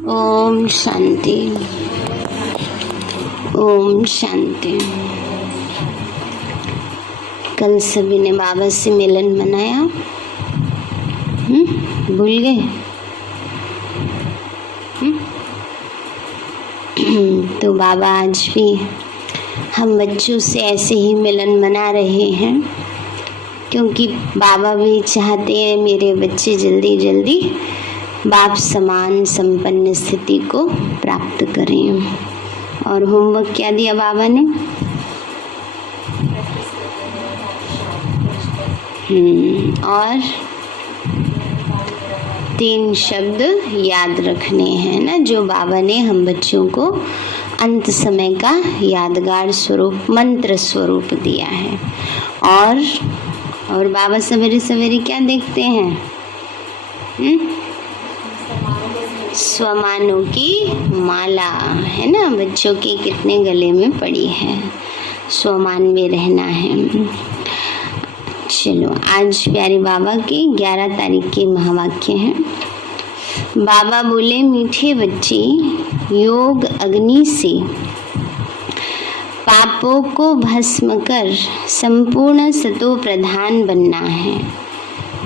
ओम शांति। ओम शांति। कल सभी ने बाबा से मिलन मनाया, भूल गए? तो बाबा आज भी हम बच्चों से ऐसे ही मिलन मना रहे हैं, क्योंकि बाबा भी चाहते हैं मेरे बच्चे जल्दी जल्दी बाप समान संपन्न स्थिति को प्राप्त करें। और होमवर्क क्या दिया बाबा ने? और 3 शब्द याद रखने हैं ना, जो बाबा ने हम बच्चों को अंत समय का यादगार स्वरूप, मंत्र स्वरूप दिया है। और बाबा सवेरे सवेरे क्या देखते हैं? स्वमानों की माला है ना, बच्चों के कितने गले में पड़ी है, स्वमान में रहना है। चलो, आज प्यारे बाबा के 11 तारीख के महावाक्य हैं। बाबा बोले, मीठे बच्चे, योग अग्नि से पापों को भस्म कर संपूर्ण सतो प्रधान बनना है।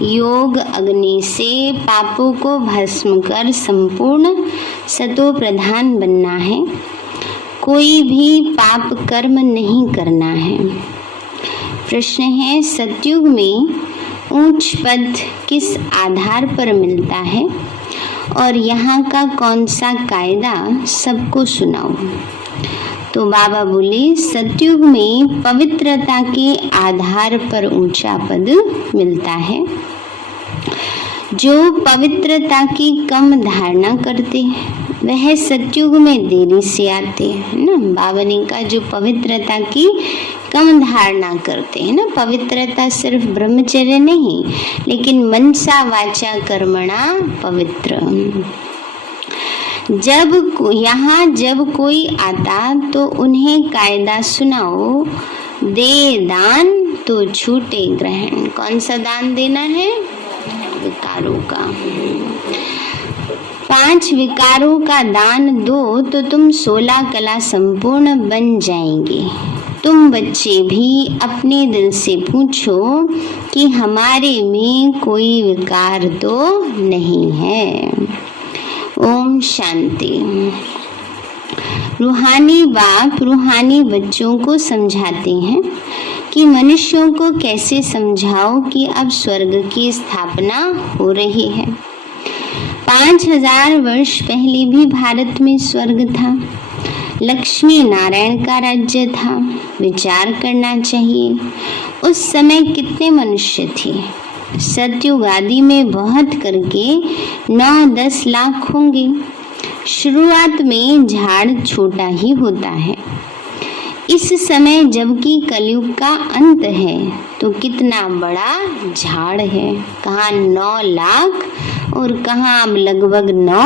योग अग्नि से पापों को भस्म कर संपूर्ण सतो प्रधान बनना है। कोई भी पाप कर्म नहीं करना है। प्रश्न है, सतयुग में ऊंच पद किस आधार पर मिलता है और यहाँ का कौन सा कायदा सबको सुनाओ। तो बाबा बोले, सतयुग में पवित्रता के आधार पर ऊंचा पद मिलता है। जो पवित्रता की कम धारणा करते वह सतयुग में देरी से आते हैं ना। बाबा ने कहा, जो पवित्रता की कम धारणा करते हैं ना, पवित्रता सिर्फ ब्रह्मचर्य नहीं, लेकिन मनसा वाचा कर्मणा पवित्र। जब कोई आता तो उन्हें कायदा सुनाओ, दे दान तो छूटे ग्रहण। कौन सा दान देना है? विकारों का। 5 विकारों का दान दो तो तुम 16 कला संपूर्ण बन जाएंगे। तुम बच्चे भी अपने दिल से पूछो कि हमारे में कोई विकार तो नहीं है। ओम शांति। रूहानी बाप रूहानी बच्चों को समझाते हैं कि मनुष्यों को कैसे समझाओ कि अब स्वर्ग की स्थापना हो रही है। 5000 वर्ष पहले भी भारत में स्वर्ग था, लक्ष्मी नारायण का राज्य था। विचार करना चाहिए, उस समय कितने मनुष्य थे। सतयुग आदि में बहुत करके 9-10 लाख होंगे। शुरुआत में झाड़ छोटा ही होता है। इस समय जबकि कलयुग का अंत है तो कितना बड़ा झाड़ है। कहाँ 9 लाख और कहाँ अब लगभग 9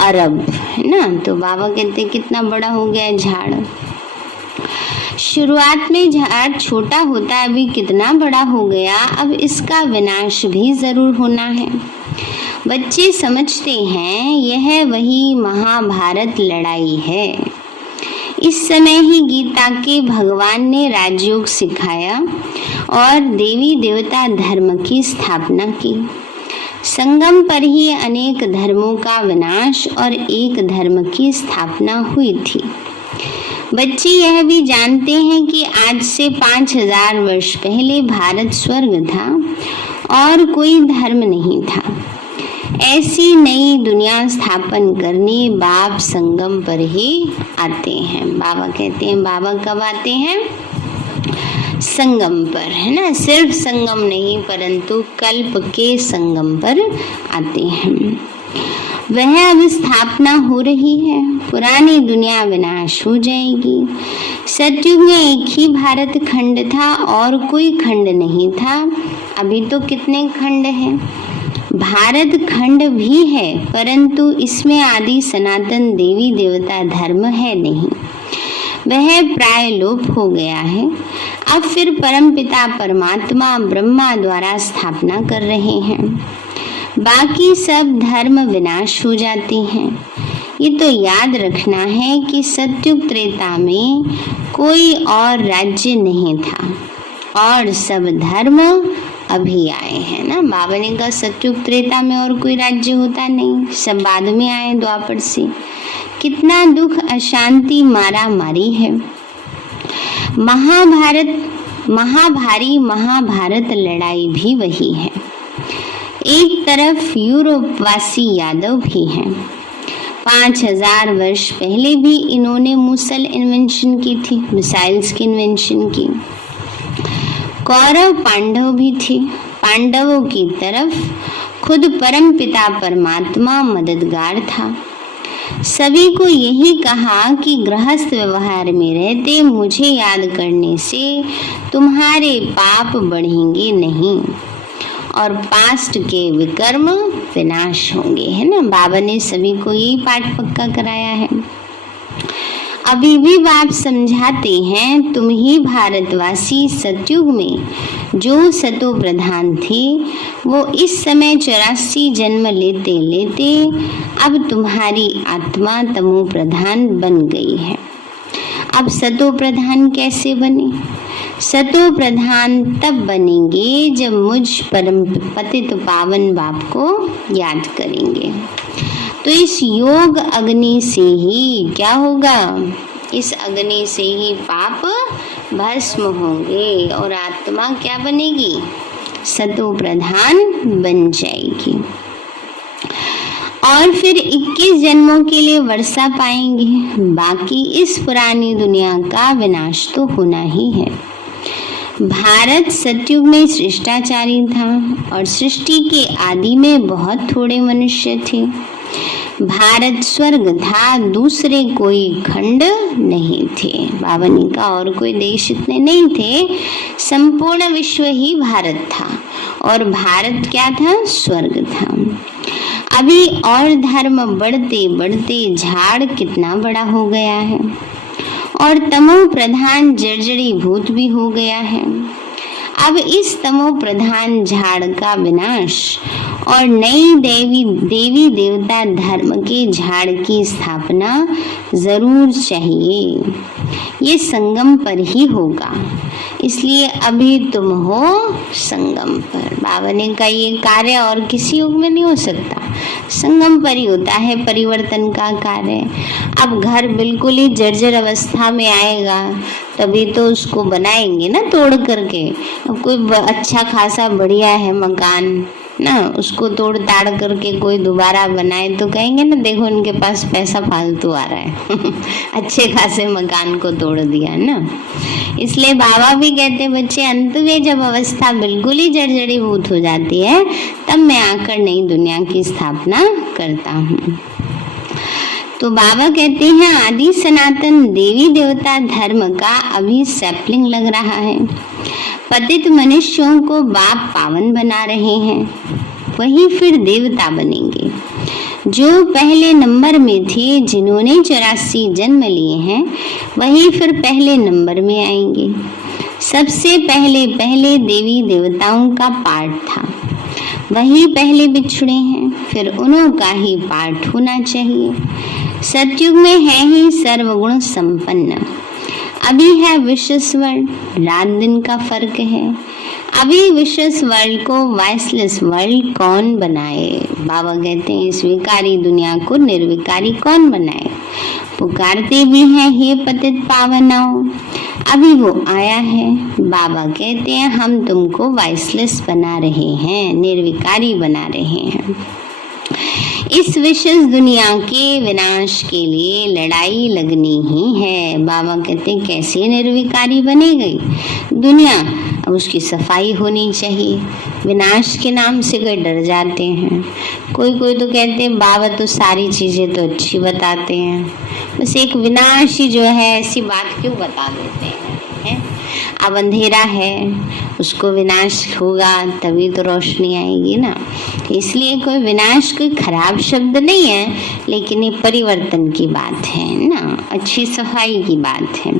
अरब है ना। तो बाबा कहते कितना बड़ा हो गया झाड़। शुरुआत में झाड़ छोटा होता, अभी कितना बड़ा हो गया। अब इसका विनाश भी जरूर होना है। बच्चे समझते हैं यह वही महाभारत लड़ाई है। इस समय ही गीता के भगवान ने राजयोग सिखाया और देवी देवता धर्म की स्थापना की। संगम पर ही अनेक धर्मों का विनाश और एक धर्म की स्थापना हुई थी। बच्चे यह भी जानते हैं कि आज से 5000 वर्ष पहले भारत स्वर्ग था और कोई धर्म नहीं था। ऐसी नई दुनिया स्थापन करने बाप संगम पर ही आते हैं। बाबा कहते हैं, बाबा कब आते हैं? संगम पर, है ना। सिर्फ संगम नहीं, परंतु कल्प के संगम पर आते हैं। वह अब स्थापना हो रही है। पुरानी दुनिया विनाश हो जाएगी। सतयुग में एक ही भारत खंड था और कोई खंड नहीं था। अभी तो कितने खंड हैं? भारत खंड भी है, परंतु इसमें आदि सनातन देवी देवता धर्म है नहीं। वह प्राय लोप हो गया है। अब फिर परमपिता परमात्मा ब्रह्मा द्वारा स्थापना कर रहे हैं। बाकी सब धर्म विनाश हो जाते हैं। ये तो याद रखना है कि सतयुग त्रेता में कोई और राज्य नहीं था और सब धर्म अभी आए हैं ना। बाबा ने कहा सतयुग त्रेता में और कोई राज्य होता नहीं, सब बाद में आए द्वापर से। कितना दुख, अशांति, मारा मारी है। महाभारत लड़ाई भी वही है। एक तरफ यूरोपवासी यादव भी हैं। 5000 वर्ष पहले भी इन्होंने मुसल इन्वेंशन की थी, मिसाइल्स की इन्वेंशन की। कौरव पांडव भी थे। पांडवों की तरफ खुद परम पिता परमात्मा मददगार था। सभी को यही कहा कि गृहस्थ व्यवहार में रहते मुझे याद करने से तुम्हारे पाप बढ़ेंगे नहीं और पास्ट के विकर्म विनाश होंगे, है ना। बाबा ने सभी को यही पाठ पक्का कराया है। अभी भी बाप समझाते हैं, तुम ही भारतवासी सतयुग में जो सतो प्रधान थे वो इस समय 84 जन्म लेते लेते अब तुम्हारी आत्मा तमो प्रधान बन गई है। अब सतो प्रधान कैसे बने? सतो प्रधान तब बनेंगे जब मुझ परम पतित पावन बाप को याद करेंगे। तो इस योग अग्नि से ही क्या होगा? इस अग्नि से ही पाप भस्म होंगे और आत्मा क्या बनेगी? सतो प्रधान बन जाएगी और फिर 21 जन्मों के लिए वर्षा पाएंगे। बाकी इस पुरानी दुनिया का विनाश तो होना ही है। भारत सतयुग में शिष्टाचारी था और सृष्टि के आदि में बहुत थोड़े मनुष्य थे। भारत स्वर्ग था, दूसरे कोई खंड नहीं थे। बाबा ने कहा और कोई देश इतने नहीं थे, संपूर्ण विश्व ही भारत था और भारत क्या था? स्वर्ग था। अभी और धर्म बढ़ते बढ़ते झाड़ कितना बड़ा हो गया है और तमो प्रधान जर्जरी भूत भी हो गया है। अब इस तमो प्रधान झाड़ का विनाश और नई देवी देवता धर्म के झाड़ की स्थापना जरूर चाहिए। ये संगम पर ही होगा, इसलिए अभी तुम हो संगम पर। बाबा ने कहा ये कार्य और किसी युग में नहीं हो सकता, संगम पर ही होता है परिवर्तन का कार्य। अब घर बिल्कुल ही जर्जर अवस्था में आएगा तभी तो उसको बनाएंगे ना तोड़ करके। अब कोई अच्छा खासा बढ़िया है मकान ना, उसको तोड़ ताड़ करके कोई दोबारा बनाए तो कहेंगे ना देखो इनके पास पैसा फालतू आ रहा है अच्छे खासे मकान को तोड़ दिया ना। इसलिए बाबा भी कहते बच्चे अंत में जब अवस्था बिल्कुल ही जर्जरीभूत हो जाती है तब मैं आकर नई दुनिया की स्थापना करता हूँ। तो बाबा कहते हैं आदि सनातन देवी देवता धर्म का अभी सैपलिंग लग रहा है। पतित मनुष्यों को बाप पावन बना रहे हैं, वही फिर देवता बनेंगे। जो पहले नंबर में थे, जिन्होंने 84 जन्म लिए हैं, वही फिर पहले नंबर में आएंगे। सबसे पहले देवी देवताओं का पाठ था, वही पहले बिछड़े हैं, फिर उन्हों का ही पाठ होना चाहिए। सतयुग में है ही सर्वगुण संपन्न। अभी है विशेष वर्ल्ड, रात दिन का फर्क है। अभी विशेष वर्ल्ड को वाइसलेस वर्ल्ड कौन बनाए? बाबा कहते हैं इस विकारी दुनिया को निर्विकारी कौन बनाए? पुकारते भी हैं हे पतित पावनाओ, अभी वो आया है। बाबा कहते हैं हम तुमको वाइसलेस बना रहे हैं, निर्विकारी बना रहे हैं। इस विशेष दुनिया के विनाश के लिए लड़ाई लगनी ही है। बाबा कहते हैं कैसे निर्विकारी बनेगी दुनिया? अब उसकी सफाई होनी चाहिए। विनाश के नाम से कोई डर जाते हैं, कोई तो कहते हैं बाबा तो सारी चीजें तो अच्छी बताते हैं, बस एक विनाश ही जो है ऐसी बात क्यों बता देते हैं? अब अंधेरा है, उसको विनाश होगा तभी तो रोशनी आएगी ना। इसलिए कोई विनाश कोई खराब शब्द नहीं है, लेकिन ये परिवर्तन की बात है ना, अच्छी सफाई की बात है।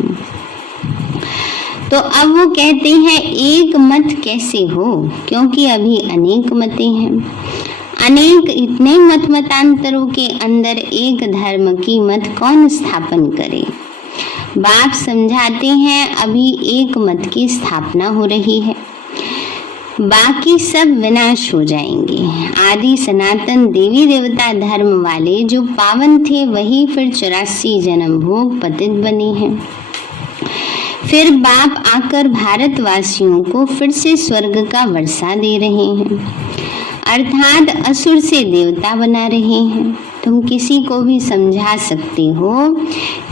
तो अब वो कहते हैं एक मत कैसे हो, क्योंकि अभी अनेक मतें हैं। अनेक इतने मत मतांतरों के अंदर एक धर्म की मत कौन स्थापन करे। बाप समझाते हैं अभी एक मत की स्थापना हो रही है, बाकी सब विनाश हो जाएंगे। आदि सनातन देवी देवता धर्म वाले जो पावन थे वही फिर 84 जन्म भोग पतित बने हैं। फिर बाप आकर भारतवासियों को फिर से स्वर्ग का वर्षा दे रहे हैं, अर्थात असुर से देवता बना रहे हैं। तुम किसी को भी समझा सकते हो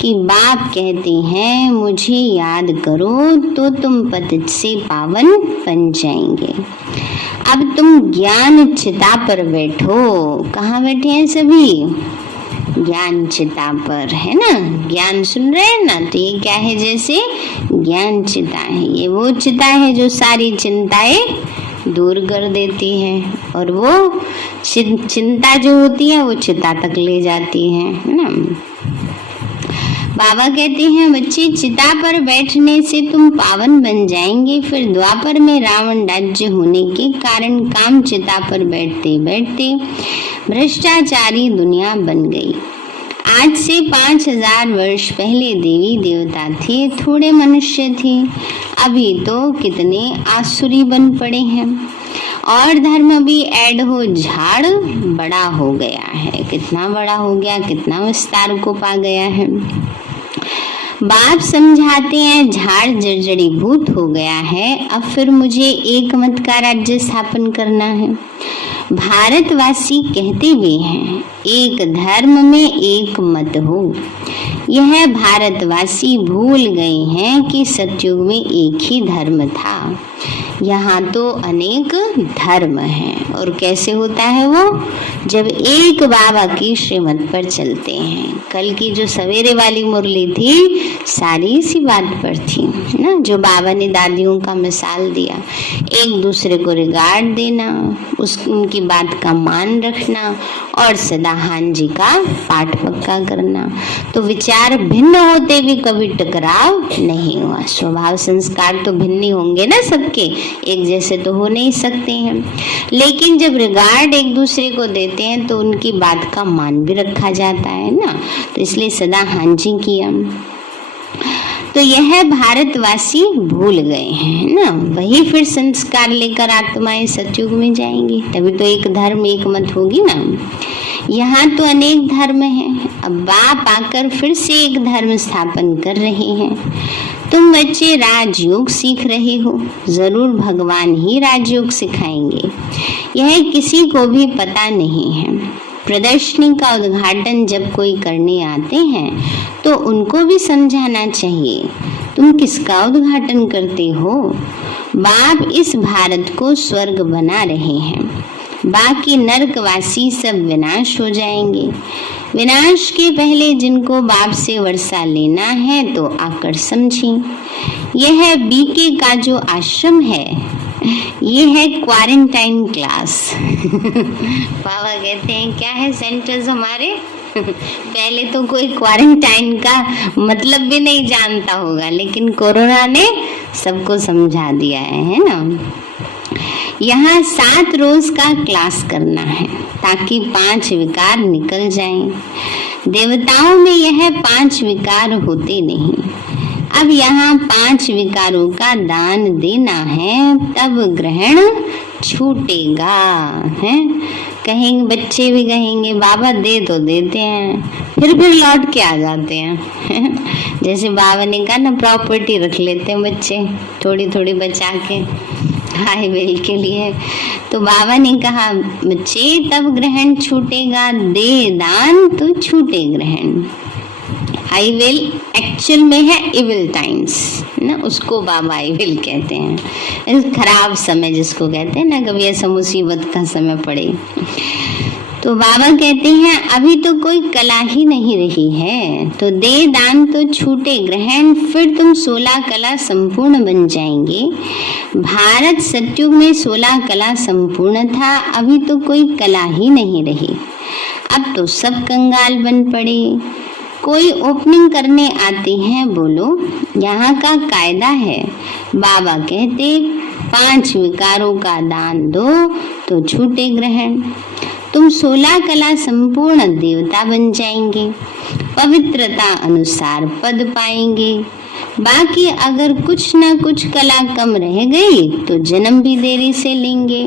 कि बाप कहते हैं मुझे याद करो तो तुम पतित से पावन बन जाएंगे। अब तुम ज्ञान चिता पर बैठो। कहाँ बैठे हैं सभी? ज्ञान चिता पर, है ना। ज्ञान सुन रहे हैं ना, तो ये क्या है? जैसे ज्ञान चिता है, ये वो चिता है जो सारी चिंताएं दूर कर देती है, और वो चिंता जो होती है वो चिता तक ले जाती है ना। बाबा कहते हैं बच्चे, चिता पर बैठने से तुम पावन बन जाएंगे। फिर द्वापर में रावण राज्य होने के कारण काम चिता पर बैठते बैठते भ्रष्टाचारी दुनिया बन गई। आज से 5000 वर्ष पहले देवी देवता थे, थोड़े मनुष्य थे, अभी तो कितने आसुरी बन पड़े हैं। और धर्म भी ऐड हो झाड़ बड़ा हो गया है। कितना बड़ा हो गया, कितना विस्तार को पा गया है। बाप समझाते हैं झाड़ जर्जरीभूत हो गया है, अब फिर मुझे एक मत का राज्य स्थापन करना है। भारतवासी कहते भी हैं एक धर्म में एक मत हो। यह भारतवासी भूल गए हैं कि सतयुग में एक ही धर्म था। यहाँ तो अनेक धर्म हैं। और कैसे होता है वो? जब एक बाबा की श्रीमत पर चलते हैं। कल की जो सवेरे वाली मुरली थी सारी इसी बात पर थी ना, जो बाबा ने दादियों का मिसाल दिया। एक दूसरे को रिगार्ड देना, उनकी बात का मान रखना और सदा हान जी का पाठ पक्का करना। तो विचार भिन्न होते भी कभी टकराव नहीं हुआ। स्वभाव संस्कार तो भिन्न होंगे ना सबके, एक जैसे तो हो नहीं सकते हैं, लेकिन जब रिगार्ड एक दूसरे को देते हैं तो उनकी बात का मान भी रखा जाता है ना। तो इसलिए सदा हां जी किया। तो यह भारतवासी भूल गए हैं ना, वही फिर संस्कार लेकर आत्माएं सतयुग में जाएंगी, तभी तो एक धर्म एक मत होगी ना। यहाँ तो अनेक धर्म हैं। अब बाप आकर फिर से एक धर्म स्थापन कर रहे हैं। तुम बच्चे राजयोग सीख रहे हो, जरूर भगवान ही राजयोग सिखाएंगे, यह किसी को भी पता नहीं है। प्रदर्शनी का उद्घाटन जब कोई करने आते हैं तो उनको भी समझाना चाहिए, तुम किसका उद्घाटन करते हो। बाप इस भारत को स्वर्ग बना रहे हैं, बाकी नरकवासी सब विनाश हो जाएंगे। विनाश के पहले जिनको बाप से वर्षा लेना है तो आकर समझें। यह बीके का जो आश्रम है ये है क्वारंटाइन क्लास। बाबा कहते हैं क्या है सेंटर्स हमारे। पहले तो कोई क्वारंटाइन का मतलब भी नहीं जानता होगा, लेकिन कोरोना ने सबको समझा दिया है ना। यहाँ 7 रोज का क्लास करना है ताकि 5 विकार निकल जाएं। देवताओं में यह 5 विकार होते नहीं। अब यहाँ 5 विकारों का दान देना है, तब ग्रहण छूटेगा। है कहेंगे बच्चे भी कहेंगे बाबा दे तो देते हैं, फिर लौट के आ जाते हैं। जैसे बाबा ने कहा ना, प्रॉपर्टी रख लेते हैं बच्चे थोड़ी थोड़ी बचा के हाई वेल के लिए। तो बाबा ने कहा बच्चे तब ग्रहण छूटेगा, दे दान तो छूटे ग्रहण। आई विल एक्चुअल में है इविल टाइम्स ना, उसको बाबा आई विल कहते हैं। खराब समय जिसको कहते हैं ना, कभी ऐसा मुसीबत का समय पड़े तो बाबा कहते हैं अभी तो कोई कला ही नहीं रही है, तो दे दान तो छूटे ग्रहण, फिर तुम 16 कला संपूर्ण बन जाएंगे। भारत सतयुग में 16 कला संपूर्ण था, अभी तो कोई कला ही नहीं रही। अब तो सब कंगाल बन पड़े। कोई ओपनिंग करने आते हैं, बोलो यहाँ का कायदा है। बाबा कहते 5 विकारों का दान दो तो छूटे ग्रहण। तुम 16 कला संपूर्ण देवता बन जाएंगे, पवित्रता अनुसार पद पाएंगे। बाकी अगर कुछ न कुछ कला कम रह गई तो जन्म भी देरी से लेंगे।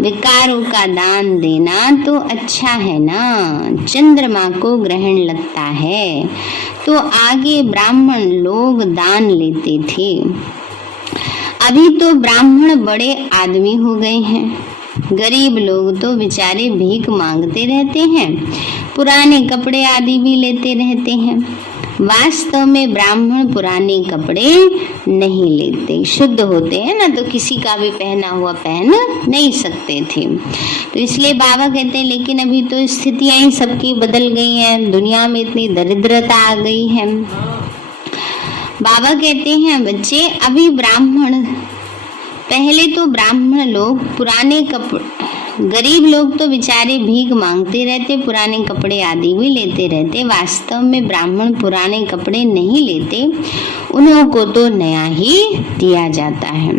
विकारों का दान देना तो अच्छा है ना, चंद्रमा को ग्रहण लगता है तो आगे ब्राह्मण लोग दान लेते थे, अभी तो ब्राह्मण बड़े आदमी हो गए हैं। गरीब लोग तो बेचारे भीख मांगते रहते हैं, पुराने कपड़े आदि भी लेते रहते हैं। वास्तव में ब्राह्मण पुराने कपड़े नहीं लेते, शुद्ध होते हैं ना, तो किसी का भी पहना हुआ पहन नहीं सकते थे। तो इसलिए बाबा कहते हैं लेकिन अभी तो स्थितियां ही सबकी बदल गई हैं, दुनिया में इतनी दरिद्रता आ गई है। बाबा कहते हैं बच्चे अभी ब्राह्मण, पहले तो ब्राह्मण लोग पुराने कपड़े, गरीब लोग तो बेचारे भीख मांगते रहते, पुराने कपड़े आदि भी लेते रहते। वास्तव में ब्राह्मण पुराने कपड़े नहीं लेते, उन्हों को तो नया ही दिया जाता है।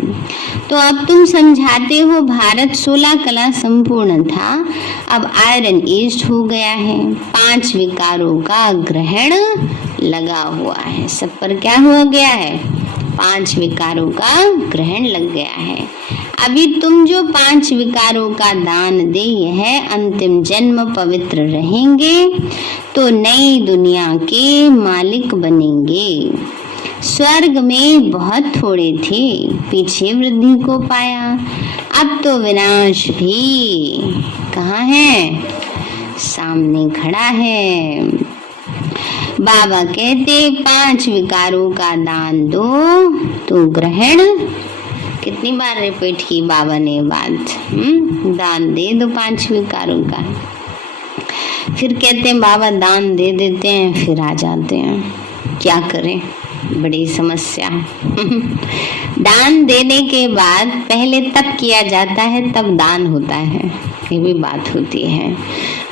तो अब तुम समझाते हो भारत 16 कला संपूर्ण था, अब आयरन एज हो गया है, 5 विकारों का ग्रहण लगा हुआ है, सब पर क्या हो गया है, 5 विकारों का ग्रहण लग गया है। अभी तुम जो 5 विकारों का दान दे, यह अंतिम जन्म पवित्र रहेंगे तो नई दुनिया के मालिक बनेंगे। स्वर्ग में बहुत थोड़े थे, पीछे वृद्धि को पाया, अब तो विनाश भी कहाँ है, सामने खड़ा है। बाबा कहते 5 विकारों का दान दो तो ग्रहण, कितनी बार रिपीट की बाबा ने बात, दान दे दो 5 विकारों का। फिर कहते हैं बाबा दान दे देते हैं फिर आ जाते हैं, क्या करें, बड़ी समस्या। दान देने के बाद पहले तप किया जाता है तब दान होता है, ये भी बात होती है।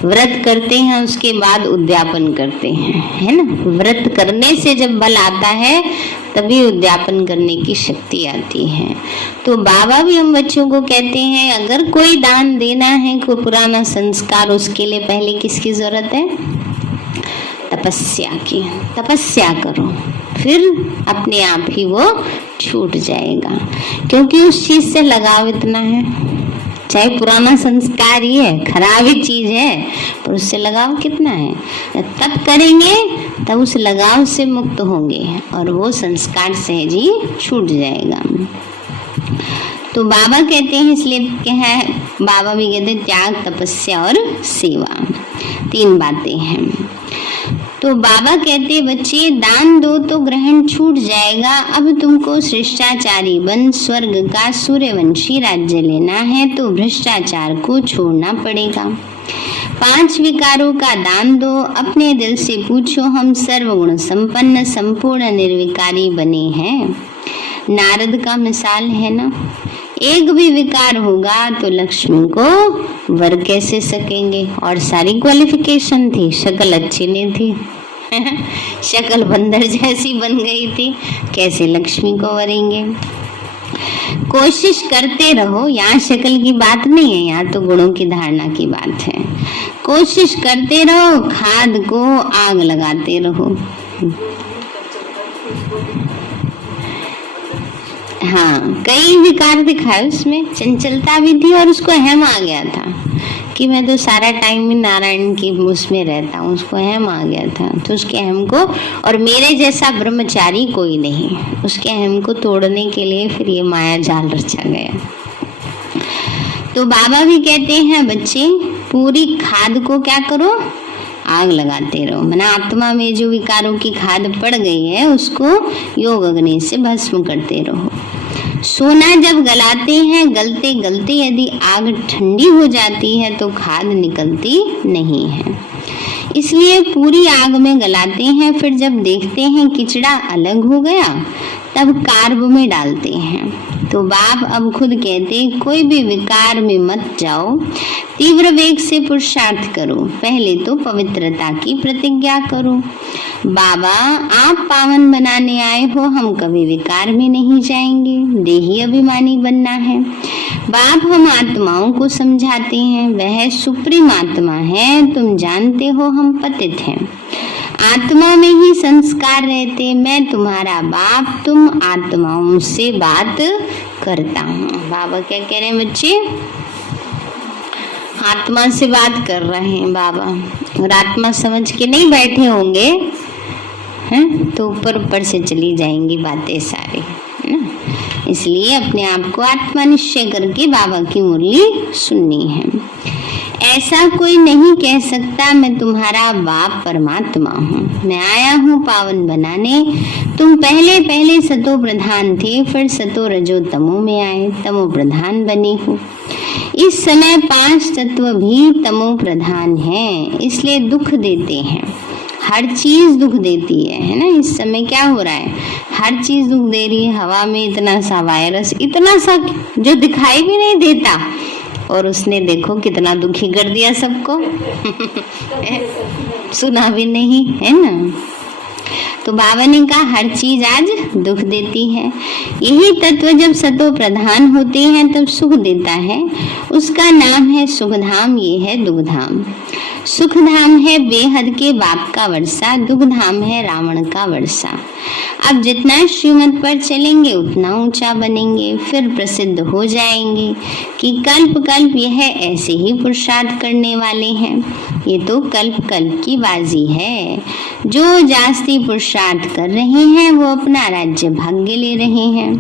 व्रत करते हैं उसके बाद उद्यापन करते हैं, है ना, व्रत करने से जब बल आता है तभी उद्यापन करने की शक्ति आती है। तो बाबा भी हम बच्चों को कहते हैं अगर कोई दान देना है, कोई पुराना संस्कार, उसके लिए पहले किसकी जरूरत है, तपस्या की। तपस्या करो फिर अपने आप ही वो छूट जाएगा, क्योंकि उस चीज से लगाव इतना है, चाहे पुराना संस्कार ही है, खराब ही चीज है, पर उससे लगाव कितना है। तब करेंगे तब उस लगाव से मुक्त होंगे और वो संस्कार सहज ही छूट जाएगा। तो बाबा कहते हैं, इसलिए क्या है, बाबा भी कहते हैं त्याग, तपस्या और सेवा, 3 बातें हैं। तो बाबा कहते बच्चे दान दो तो ग्रहण छूट जाएगा, अब तुमको शिष्टाचारी बन स्वर्ग का सूर्यवंशी राज्य लेना है तो भ्रष्टाचार को छोड़ना पड़ेगा। 5 विकारों का दान दो, अपने दिल से पूछो हम सर्वगुण संपन्न संपूर्ण निर्विकारी बने हैं। नारद का मिसाल है ना, एक भी विकार होगा तो लक्ष्मी को वर कैसे सकेंगे, और सारी क्वालिफिकेशन थी, शक्ल अच्छी नहीं थी शक्ल बंदर जैसी बन गई थी, कैसे लक्ष्मी को वरेंगे। कोशिश करते रहो, यहाँ शक्ल की बात नहीं है, यहाँ तो गुणों की धारणा की बात है। कोशिश करते रहो, खाद को आग लगाते रहो। हाँ, कई विकार दिखाए उसमें, चंचलता भी थी और उसको अहम आ गया था कि मैं तो सारा टाइम ही नारायण की उसमें रहता हूँ, उसको अहम आ गया था। तो उसके अहम को, और मेरे जैसा ब्रह्मचारी कोई नहीं, उसके अहम को तोड़ने के लिए फिर ये माया जाल रचा गया। तो बाबा भी कहते हैं बच्चे पूरी खाद को क्या करो, आग लगाते रहो। मना आत्मा में जो विकारों की खाद पड़ गई है उसको योग अग्नि से भस्म करते रहो। सोना जब गलाते हैं, गलते गलते यदि आग ठंडी हो जाती है तो खाद निकलती नहीं है, इसलिए पूरी आग में गलाते हैं। फिर जब देखते हैं किचड़ा अलग हो गया तब कार्ब में डालते हैं। तो बाप अब खुद कहते कोई भी विकार में मत जाओ, तीव्र वेग से पुरुषार्थ करो, पहले तो पवित्रता की प्रतिज्ञा करो। बाबा आप पावन बनाने आए हो, हम कभी विकार में नहीं जाएंगे, देही अभिमानी बनना है। बाप हम आत्माओं को समझाते हैं, वह सुप्रीम आत्मा है, तुम जानते हो हम पतित हैं। आत्मा में ही संस्कार रहते, मैं तुम्हारा बाप, तुम आत्माओं से बात करता हूँ। बाबा क्या कह रहे हैं बच्चे? आत्मा से बात कर रहे हैं बाबा, और आत्मा समझ के नहीं बैठे होंगे हैं तो ऊपर ऊपर से चली जाएंगी बातें सारी, है ना। इसलिए अपने आप को आत्मा निश्चय करके बाबा की मुरली सुननी है। ऐसा कोई नहीं कह सकता मैं तुम्हारा बाप परमात्मा हूँ, मैं आया हूँ पावन बनाने। तुम पहले पहले सतो प्रधान थे, फिर सतो रजो तमो में आए, तमो प्रधान बने हो। इस समय 5 तत्व भी तमो प्रधान हैं, इसलिए दुख देते हैं। हर चीज दुख देती है ना। इस समय क्या हो रहा है, हर चीज दुख दे रही है। हवा में इतना सा वायरस, इतना सा जो दिखाई भी नहीं देता, और उसने देखो कितना दुखी कर दिया सबको सुना भी नहीं, है ना। तो बाबा ने कहा हर चीज आज दुख देती है। यही तत्व जब सतो प्रधान होते हैं तब सुख देता है। उसका नाम है सुखधाम, ये है दुखधाम। सुखधाम है बेहद के बाप का वर्षा, दुखधाम है रावण का वर्षा। अब जितना श्रीमत पर चलेंगे उतना ऊंचा बनेंगे, फिर प्रसिद्ध हो जाएंगे कि कल्प कल्प यह ऐसे ही पुरुषार्थ करने वाले हैं। ये तो कल्प कल्प की बाजी है। जो जास्ती पुरुषार्थ कर रहे हैं वो अपना राज्य भाग्य ले रहे हैं।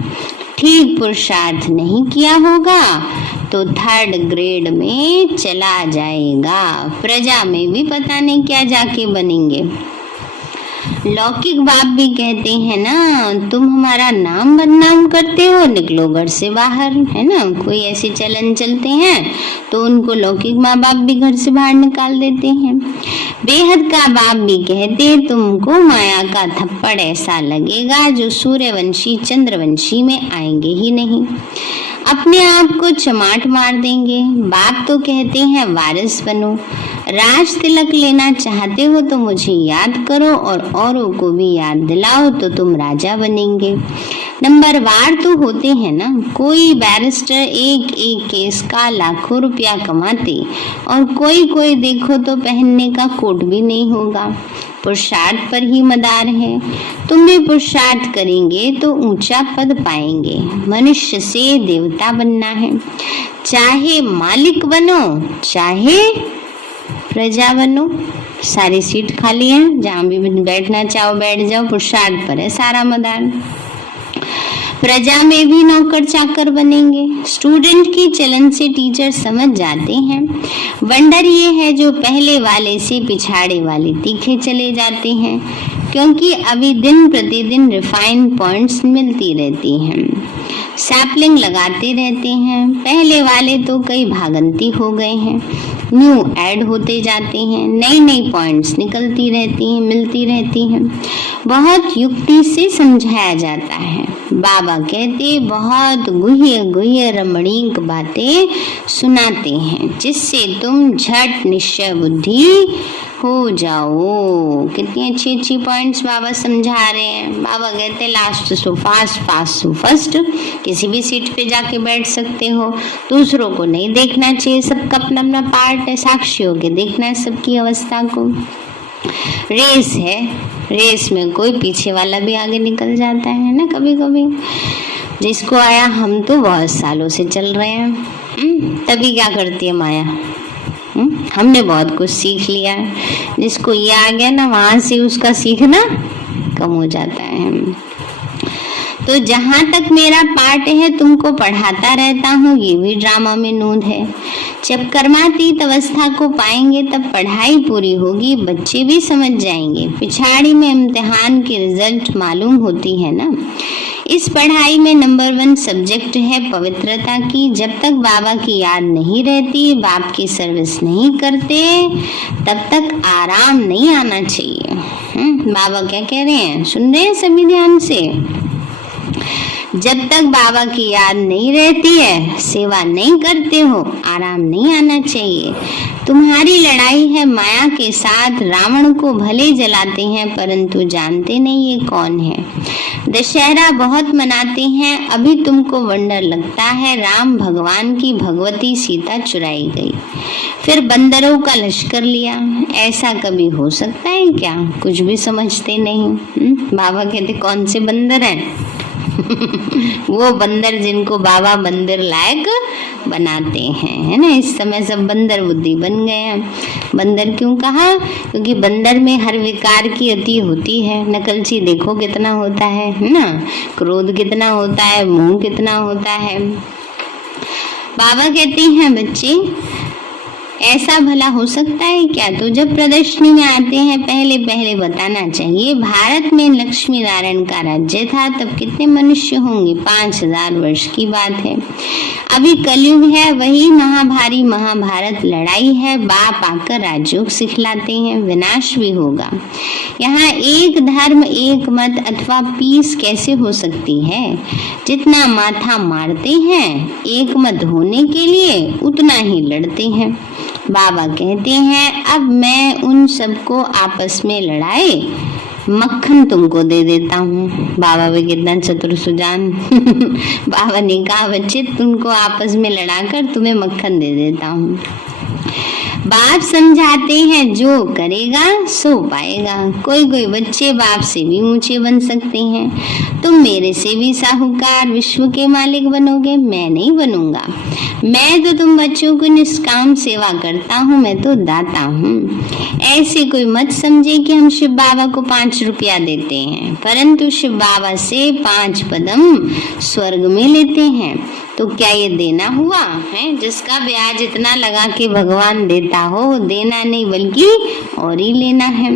ठीक पुरुषार्थ नहीं किया होगा तो 3rd ग्रेड में चला जाएगा, प्रजा में भी पता नहीं क्या जाके बनेंगे। लौकिक बाप भी कहते हैं ना, तुम हमारा नाम बदनाम करते हो, निकलो घर से बाहर, है ना। कोई ऐसे चलन चलते हैं तो उनको लौकिक माँ बाप भी घर से बाहर निकाल देते हैं। बेहद का बाप भी कहते तुमको माया का थप्पड़ ऐसा लगेगा जो सूर्यवंशी चंद्रवंशी में आएंगे ही नहीं, अपने आप को चमाट मार देंगे। बाप तो कहते हैं वारिस बनो, राज तिलक लेना चाहते हो तो मुझे याद करो और औरों को भी याद दिलाओ तो तुम राजा बनेंगे। नंबरवार तो होते हैं ना, कोई बैरिस्टर एक एक केस का लाखों रुपया कमाते और कोई देखो तो पहनने का कोट भी नहीं होगा। पुरुषार्थ पर ही मदार है। तुम भी पुरुषार्थ करेंगे तो ऊंचा पद पाएंगे। मनुष्य से देवता बनना है, चाहे मालिक बनो चाहे प्रजा बनो। सारी सीट खाली है, जहाँ भी बैठना चाहो बैठ जाओ, पुरुषार्थ पर है सारा मदार। प्रजा में भी नौकर चाकर बनेंगे। स्टूडेंट की चलन से टीचर समझ जाते हैं। वंडर ये है जो पहले वाले से पिछाड़े वाले तीखे चले जाते हैं, क्योंकि अभी दिन प्रतिदिन रिफाइन पॉइंट्स मिलती रहती हैं। सैपलिंग लगाते रहते हैं। पहले वाले तो कई भागंती हो गए हैं, न्यू ऐड होते जाते हैं, नई नई पॉइंट्स निकलती रहती हैं, मिलती रहती हैं। बहुत युक्ति से समझाया जाता है। बाबा कहते बहुत गुह्य गुह्य रमणीक बातें सुनाते हैं, जिससे तुम झट निश्चय बुद्धि हो जाओ। कितनी अच्छी अच्छी पॉइंट्स बाबा समझा रहे हैं। बाबा कहते last so fast, fast so first. किसी भी सीट पे जाके बैठ सकते हो, दूसरों को नहीं देखना चाहिए, सबका अपना अपना पार्ट है, साक्षी होके देखना है सबकी अवस्था को। रेस है, रेस में कोई पीछे वाला भी आगे निकल जाता है ना कभी कभी। जिसको आया, हम तो बहुत सालों से चल रहे हैं, तभी क्या करती है माया। हमने बहुत कुछ सीख लिया, जिसको ये आ गया ना वहां से उसका सीखना कम हो जाता है। तो जहां तक मेरा पार्ट है तुमको पढ़ाता रहता हूँ, ये भी ड्रामा में नोंद है। जब कर्मातीत अवस्था को पाएंगे तब पढ़ाई पूरी होगी, बच्चे भी समझ जाएंगे। पिछाड़ी में इम्तिहान की रिजल्ट मालूम होती है ना। इस पढ़ाई में नंबर 1 सब्जेक्ट है पवित्रता की। जब तक बाबा की याद नहीं रहती, बाप की सर्विस नहीं करते, तब तक आराम नहीं आना चाहिए। बाबा क्या कह रहे हैं, सुन रहे हैं सभी ध्यान से। जब तक बाबा की याद नहीं रहती है, सेवा नहीं करते हो, आराम नहीं आना चाहिए। तुम्हारी लड़ाई है माया के साथ। रावण को भले जलाते हैं परंतु जानते नहीं ये कौन है। दशहरा बहुत मनाते हैं, अभी तुमको वंडर लगता है राम भगवान की भगवती सीता चुराई गई, फिर बंदरों का लश्कर लिया। ऐसा कभी हो सकता है क्या? कुछ भी समझते नहीं। बाबा कहते कौन से बंदर हैं? वो बंदर जिनको बाबा बंदर लायक बनाते हैं, है ना। इस समय सब बंदर बुद्धि बन गए हैं। बंदर क्यों कहा? क्योंकि बंदर में हर विकार की अति होती है। नकलची देखो कितना होता है ना, क्रोध कितना होता है, मोह कितना होता है। बाबा कहते हैं बच्चे ऐसा भला हो सकता है क्या? तो जब प्रदर्शनी में आते हैं पहले पहले बताना चाहिए भारत में लक्ष्मी नारायण का राज्य था, तब कितने मनुष्य होंगे? 5000 वर्ष की बात है। अभी कलयुग है, वही महाभारी महाभारत लड़ाई है। बाप आकर राजयोग सिखलाते हैं, विनाश भी होगा। यहाँ एक धर्म एक मत अथवा पीस कैसे हो सकती है? जितना माथा मारते हैं एक मत होने के लिए उतना ही लड़ते हैं। बाबा कहते हैं अब मैं उन सबको आपस में लड़ाए मक्खन तुमको दे देता हूँ। बाबा भी कितना चतुर सुजान। बाबा ने कहा बच्चे तुमको आपस में लड़ाकर तुम्हें मक्खन दे देता हूँ। बाप समझाते हैं जो करेगा सो पाएगा। कोई कोई बच्चे बाप से भी ऊंचे बन सकते हैं। तुम मेरे से भी साहूकार विश्व के मालिक बनोगे, मैं नहीं बनूंगा। मैं तो तुम बच्चों को निष्काम सेवा करता हूँ, मैं तो दाता हूँ। ऐसे कोई मत समझे कि हम शिव बाबा को 5 रुपया देते हैं, परंतु शिव बाबा से 5 पदम स्वर्ग में लेते हैं। तो क्या ये देना हुआ है? जिसका ब्याज इतना लगा के भगवान देता हो, देना नहीं बल्कि और ही लेना है।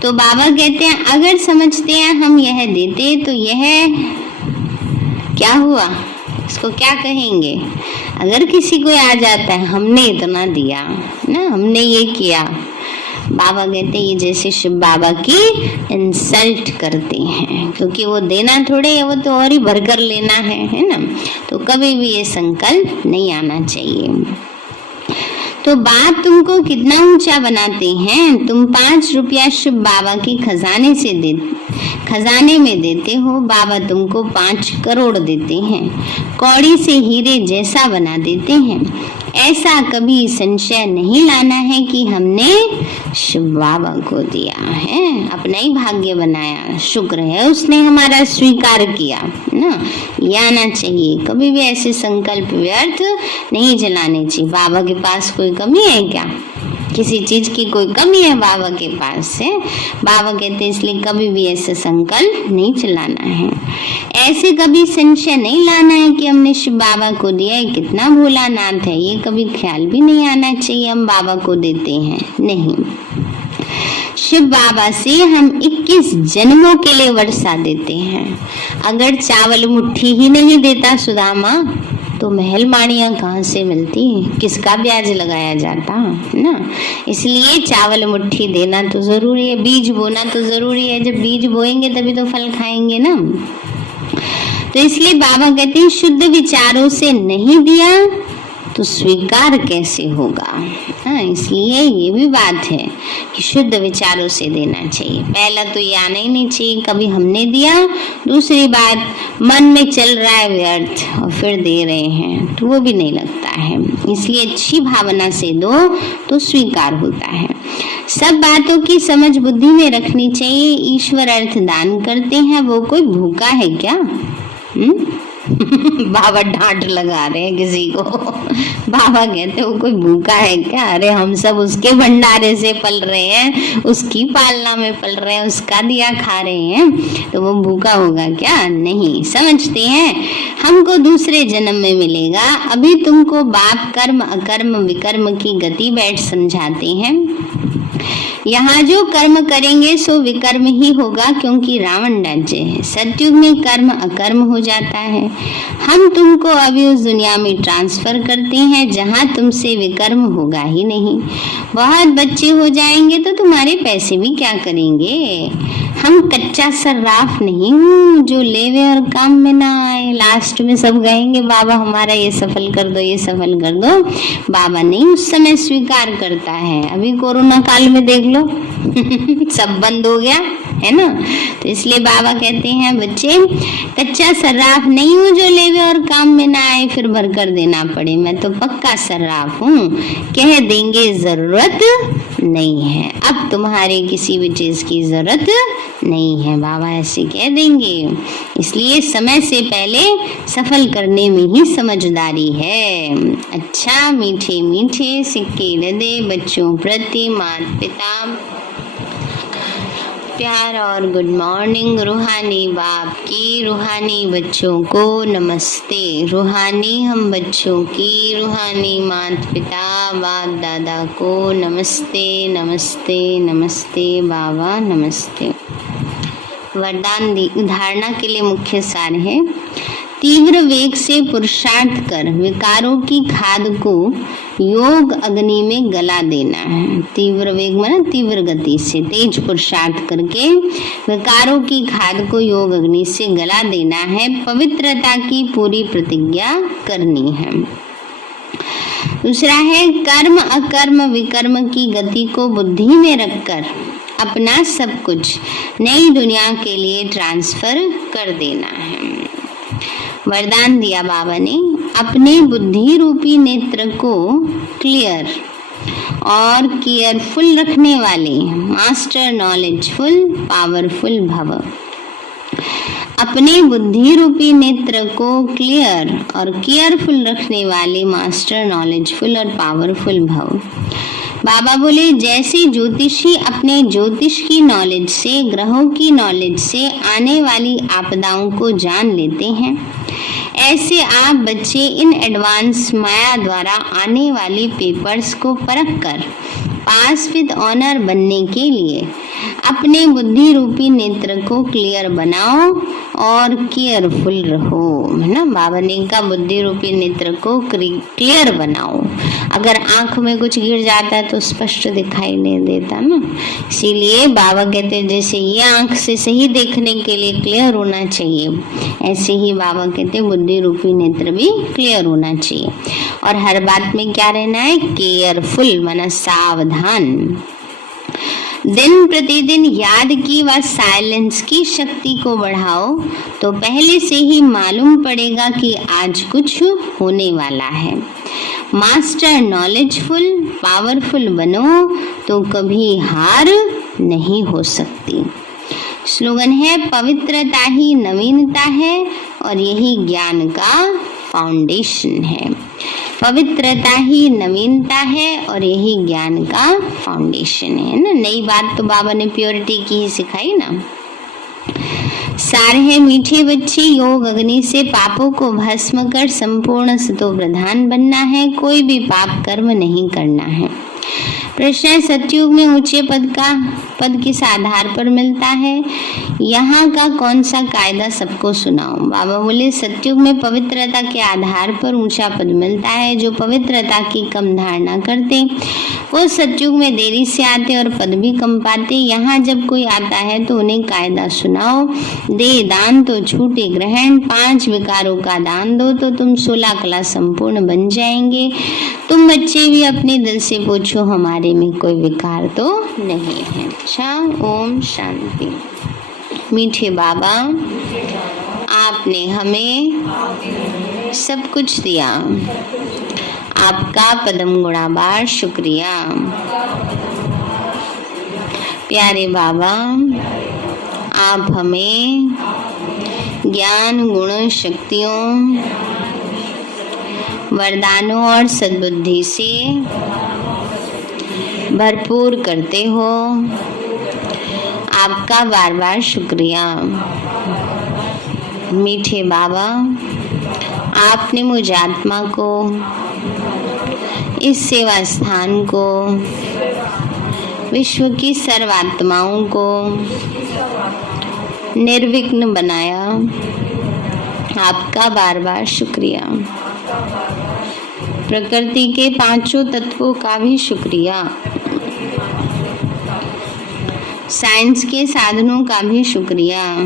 तो बाबा कहते हैं अगर समझते हैं हम यह देते तो यह क्या हुआ, इसको क्या कहेंगे? अगर किसी को आ जाता है हमने इतना दिया ना, हमने ये किया, बाबा कहते हैं ये जैसे शिव बाबा की इंसल्ट करते हैं, क्योंकि वो देना थोड़े है, वो तो और ही भरकर लेना है ना। तो कभी भी ये संकल्प नहीं आना चाहिए। तो बाप तुमको कितना ऊंचा बनाते हैं। तुम 5 रुपया शिव बाबा की खजाने में देते हो, बाबा तुमको 5 करोड़ देते हैं, कौड़ी से हीरे जैसा बना देते हैं। ऐसा कभी संशय नहीं लाना है कि हमने शिव बाबा को दिया है, अपना ही भाग्य बनाया, शुक्र है उसने हमारा स्वीकार किया ना। ये आना चाहिए। कभी भी ऐसे संकल्प व्यर्थ नहीं जलाने चाहिए। बाबा के पास कोई कमी है क्या? किसी चीज की कोई कमी है बाबा के पास से? बाबा कहते हैं इसलिए कभी भी ऐसे संकल्प नहीं चलाना है। ऐसे कभी संशय नहीं लाना है कि हमने शिव बाबा को दिया है, कितना भोलानाथ है। ये कभी ख्याल भी नहीं आना चाहिए हम बाबा को देते हैं, नहीं। शिव बाबा से हम 21 जन्मों के लिए वर्षा देते हैं। अगर चावल मुट्ठी ही नहीं देता सुदामा तो महल माड़ियाँ कहाँ से मिलती, किसका ब्याज लगाया जाता ना। इसलिए चावल मुट्ठी देना तो जरूरी है, बीज बोना तो जरूरी है। जब बीज बोएंगे तभी तो फल खाएंगे ना। तो इसलिए बाबा कहते हैं शुद्ध विचारों से नहीं दिया तो स्वीकार कैसे होगा। हाँ, इसलिए ये भी बात है कि शुद्ध विचारों से देना चाहिए। पहला तो ये आना ही नहीं चाहिए कभी हमने दिया। दूसरी बात मन में चल रहा है व्यर्थ और फिर दे रहे हैं तो वो भी नहीं लगता है। इसलिए अच्छी भावना से दो तो स्वीकार होता है। सब बातों की समझ बुद्धि में रखनी चाहिए। ईश्वर अर्थ दान करते हैं, वो कोई भूखा है क्या? बाबा डांट लगा रहे हैं किसी को। बाबा कहते वो कोई भूखा है क्या? अरे हम सब उसके भंडारे से पल रहे हैं, उसकी पालना में पल रहे हैं, उसका दिया खा रहे हैं, तो वो भूखा होगा क्या? नहीं। समझते हैं हमको दूसरे जन्म में मिलेगा। अभी तुमको बाप कर्म अकर्म विकर्म की गति बैठ समझाते हैं। यहाँ जो कर्म करेंगे सो विकर्म ही होगा, क्योंकि रावण राज्य है। सतयुग में कर्म अकर्म हो जाता है। हम तुमको अभी उस दुनिया में ट्रांसफर करते हैं जहाँ तुमसे विकर्म होगा ही नहीं। बहुत बच्चे हो जाएंगे तो तुम्हारे पैसे भी क्या करेंगे। हम कच्चा सर्राफ नहीं हूँ जो लेवे और काम में ना आए। लास्ट में सब कहेंगे बाबा हमारा ये सफल कर दो, ये सफल कर दो। बाबा नहीं उस समय स्वीकार करता है। अभी कोरोना काल में देख लो सब बंद हो गया है ना। तो इसलिए बाबा कहते हैं बच्चे कच्चा सर्राफ नहीं हूँ जो लेवे और काम में ना आए फिर भर कर देना पड़े। मैं तो पक्का सर्राफ हूँ, कह देंगे जरूरत नहीं है, अब तुम्हारे किसी भी चीज की जरूरत नहीं है, बाबा ऐसे कह देंगे। इसलिए समय से पहले सफल करने में ही समझदारी है। अच्छा मीठे मीठे सिक्के लदे बच्चों प्रति माता पिता प्यार और गुड मॉर्निंग। रूहानी बाप की रूहानी बच्चों को नमस्ते। रूहानी हम बच्चों की रूहानी माता पिता बाप दादा को नमस्ते नमस्ते नमस्ते बाबा नमस्ते। वरदान धारणा के लिए मुख्य सार है तीव्र वेग से पुरुषार्थ कर विकारों की खाद को योग अग्नि में गला देना है। तीव्र वेग में तीव्र गति से तेज पुरुषार्थ करके विकारों की खाद को योग अग्नि से गला देना है। पवित्रता की पूरी प्रतिज्ञा करनी है। दूसरा है कर्म अकर्म विकर्म की गति को बुद्धि में रखकर अपना सब कुछ नई दुनिया के लिए ट्रांसफर कर देना है। वरदान दिया बाबा ने अपने बुद्धि रूपी नेत्र को क्लियर और केयरफुल रखने वाले मास्टर नॉलेजफुल पावरफुल भव। अपने बुद्धि रूपी नेत्र को क्लियर और केयरफुल रखने वाले मास्टर नॉलेजफुल और पावरफुल भव। बाबा बोले जैसे ज्योतिषी अपने ज्योतिष की नॉलेज से ग्रहों की नॉलेज से आने वाली आपदाओं को जान लेते हैं, ऐसे आप बच्चे इन एडवांस माया द्वारा आने वाली पेपर्स को परख कर पास विद ऑनर बनने के लिए अपने बुद्धि रूपी नेत्र को क्लियर बनाओ और केयरफुल रहो, है ना। बाबा ने कहा बुद्धि रूपी नेत्र को क्लियर बनाओ। अगर आंख में कुछ गिर जाता है तो स्पष्ट दिखाई नहीं देता ना, इसीलिए बाबा कहते हैं जैसे ये आंख से सही देखने के लिए क्लियर होना चाहिए, ऐसे ही बाबा कहते हैं बुद्धि रूपी नेत्र भी क्लियर होना चाहिए। और हर बात में क्या रहना है, केयरफुल माना सावधान। दिन प्रतिदिन याद की व साइलेंस की शक्ति को बढ़ाओ तो पहले से ही मालूम पड़ेगा कि आज कुछ होने वाला है। मास्टर नॉलेजफुल पावरफुल बनो तो कभी हार नहीं हो सकती। स्लोगन है पवित्रता ही नवीनता है और यही ज्ञान का फाउंडेशन है। पवित्रता ही नवीनता है और यही ज्ञान का फाउंडेशन है ना। नई बात तो बाबा ने प्योरिटी की ही सिखाई ना। सार है मीठे बच्चे योग अग्नि से पापों को भस्म कर संपूर्ण सतो प्रधान बनना है, कोई भी पाप कर्म नहीं करना है। प्रश्न है सतयुग में ऊंचे पद किस आधार पर मिलता है, यहाँ का कौन सा कायदा सबको सुनाओ। बाबा बोले सतयुग में पवित्रता के आधार पर ऊंचा पद मिलता है। जो पवित्रता की कम धारणा करते वो सतयुग में देरी से आते और पद भी कम पाते। यहाँ जब कोई आता है तो उन्हें कायदा सुनाओ। दे दान तो छूटे ग्रहण, 5 विकारों का दान दो तो तुम 16 कला संपूर्ण बन जाएंगे। तुम बच्चे भी अपने दिल से पूछो हमारे में कोई विकार तो नहीं है। अच्छा ओम शांति। मीठे बाबा आपने हमें सब कुछ दिया, आपका पदम गुणाबार शुक्रिया। प्यारे बाबा आप हमें ज्ञान गुण शक्तियों वरदानों और सद्बुद्धि से भरपूर करते हो, आपका बार बार शुक्रिया। मीठे बाबा आपने मुझ आत्मा को इस सेवा स्थान को विश्व की सर्वात्माओं को निर्विघ्न बनाया, आपका बार बार शुक्रिया। प्रकृति के 5 तत्वों का भी शुक्रिया। साइंस के साधनों का भी शुक्रिया,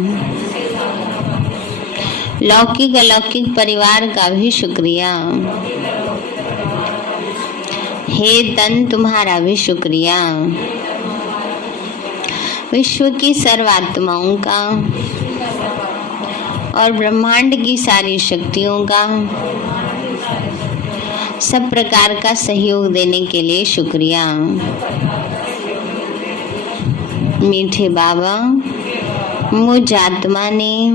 लौकिक अलौकिक परिवार का भी शुक्रिया, हे तन तुम्हारा भी शुक्रिया, विश्व की सर्वात्माओं का और ब्रह्मांड की सारी शक्तियों का सब प्रकार का सहयोग देने के लिए शुक्रिया। मीठे बाबा, मुझ आत्मा ने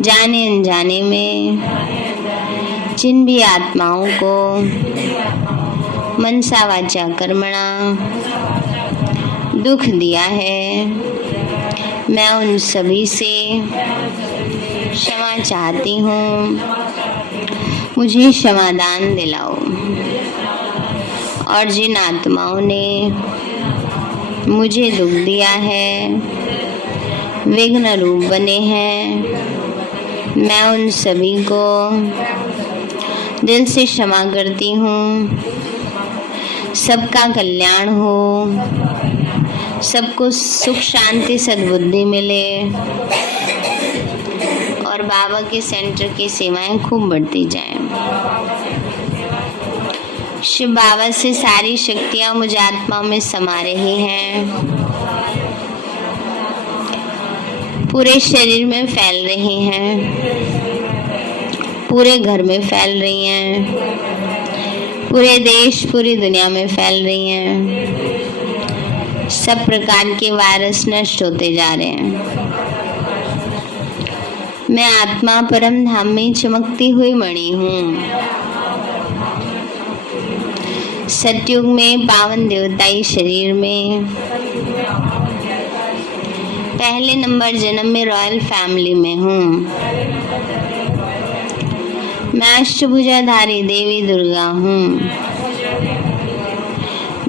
जाने अनजाने में जिन भी आत्माओं को मनसा वाचा कर्मणा दुख दिया है, मैं उन सभी से क्षमा चाहती हूँ। मुझे क्षमादान दिलाओ। और जिन आत्माओं ने मुझे दुख दिया है, विघ्न रूप बने हैं, मैं उन सभी को दिल से क्षमा करती हूँ। सबका कल्याण हो, सबको सुख शांति सद्बुद्धि मिले और बाबा के सेंटर की सेवाएं खूब बढ़ती जाएं। शिव बाबा से सारी शक्तियां मुझ आत्मा में समा रही हैं, पूरे शरीर में फैल रही हैं, पूरे घर में फैल रही हैं, पूरे देश पूरी दुनिया में फैल रही हैं। सब प्रकार के वायरस नष्ट होते जा रहे हैं। मैं आत्मा परम धाम में चमकती हुई मणि हूँ। सतयुग में पावन देवताई शरीर में पहले नंबर जन्म में रॉयल फैमिली में हूँ। मैं अष्टभुजाधारी देवी दुर्गा हूँ।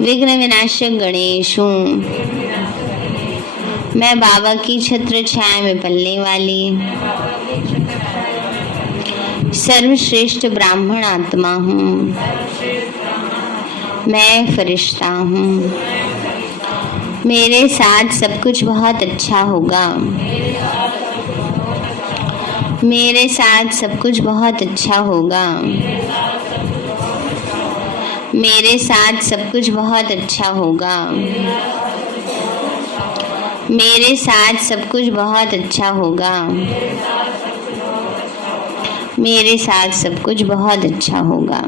विघ्न विनाशक गणेश हूँ। मैं बाबा की छत्र छाया में पलने वाली सर्वश्रेष्ठ ब्राह्मण आत्मा हूँ। मैं फरिश्ता हूँ। मेरे साथ सब कुछ बहुत अच्छा होगा। मेरे साथ सब कुछ बहुत अच्छा होगा। मेरे साथ सब कुछ बहुत अच्छा होगा। मेरे साथ सब कुछ बहुत अच्छा होगा। मेरे साथ सब कुछ बहुत अच्छा होगा।